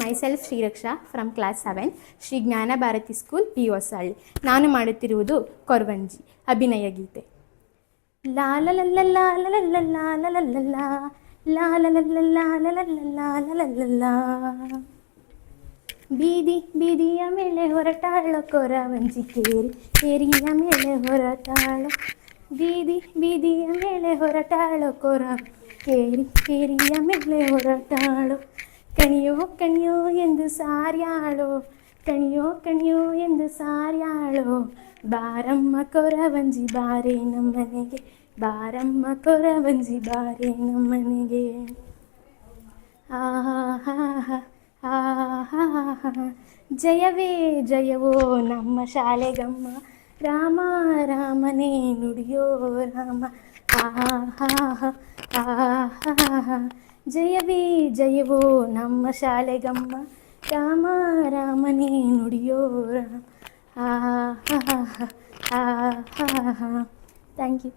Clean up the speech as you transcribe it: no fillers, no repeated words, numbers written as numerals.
Myself Shriraksha from class 7 Shri ಜ್ಞಾನ Bharati school P Hosahalli. ನಾನು ಮಾಡುತ್ತಿರುವುದು ಕೊರವಂಜಿ ಅಭಿನಯ ಗೀತೆ. ಬೀದಿ ಬೀದಿಯ ಮೇಲೆ ಹೊರಟಾಳ ಕೊರವಂಜಿ ಕೇರಿ ಕೇರಿಯ ಮೇಲೆ ಹೊರಟಾಳ. ಬೀದಿ ಬೀದಿಯ ಮೇಲೆ ಹೊರಟಾಳು ಕೊರ ಕೇರಿ ಕೇರಿಯ ಮೇಲೆ ಹೊರಟಾಳು. ಕಣಿಯೋ ಕಣಿಯೋ ಎಂದು ಸಾರ್ಯಾಳೋ, ಕಣಿಯೋ ಕಣಿಯೋ ಎಂದು ಸಾರ್ಯಾಳೋ. ಬಾರಮ್ಮ ಕೊರವಂಜಿ ಬಾರೆ ನಮ್ಮನೆಗೆ, ಬಾರಮ್ಮ ಕೊರವಂಜಿ ಬಾರೆ ನಮ್ಮನೆಗೆ. ಆಹಾ ಆಹಾ ಜಯವೇ ಜಯವೋ ನಮ್ಮ ಶಾಲೆಗಮ್ಮ, ರಾಮ ರಾಮನೇ ನುಡಿಯೋ ರಾಮ. ಆಹಾ ಆಹಾ ಜಯವೇ ಜಯವೋ ನಮ್ಮ ಶಾಲೆಗಮ್ಮ, ರಾಮ ರಾಮನೇ ನುಡಿಯೋ ರಾಮ. ಆಹಾ ಆಹಾ ಥ್ಯಾಂಕ್ ಯು.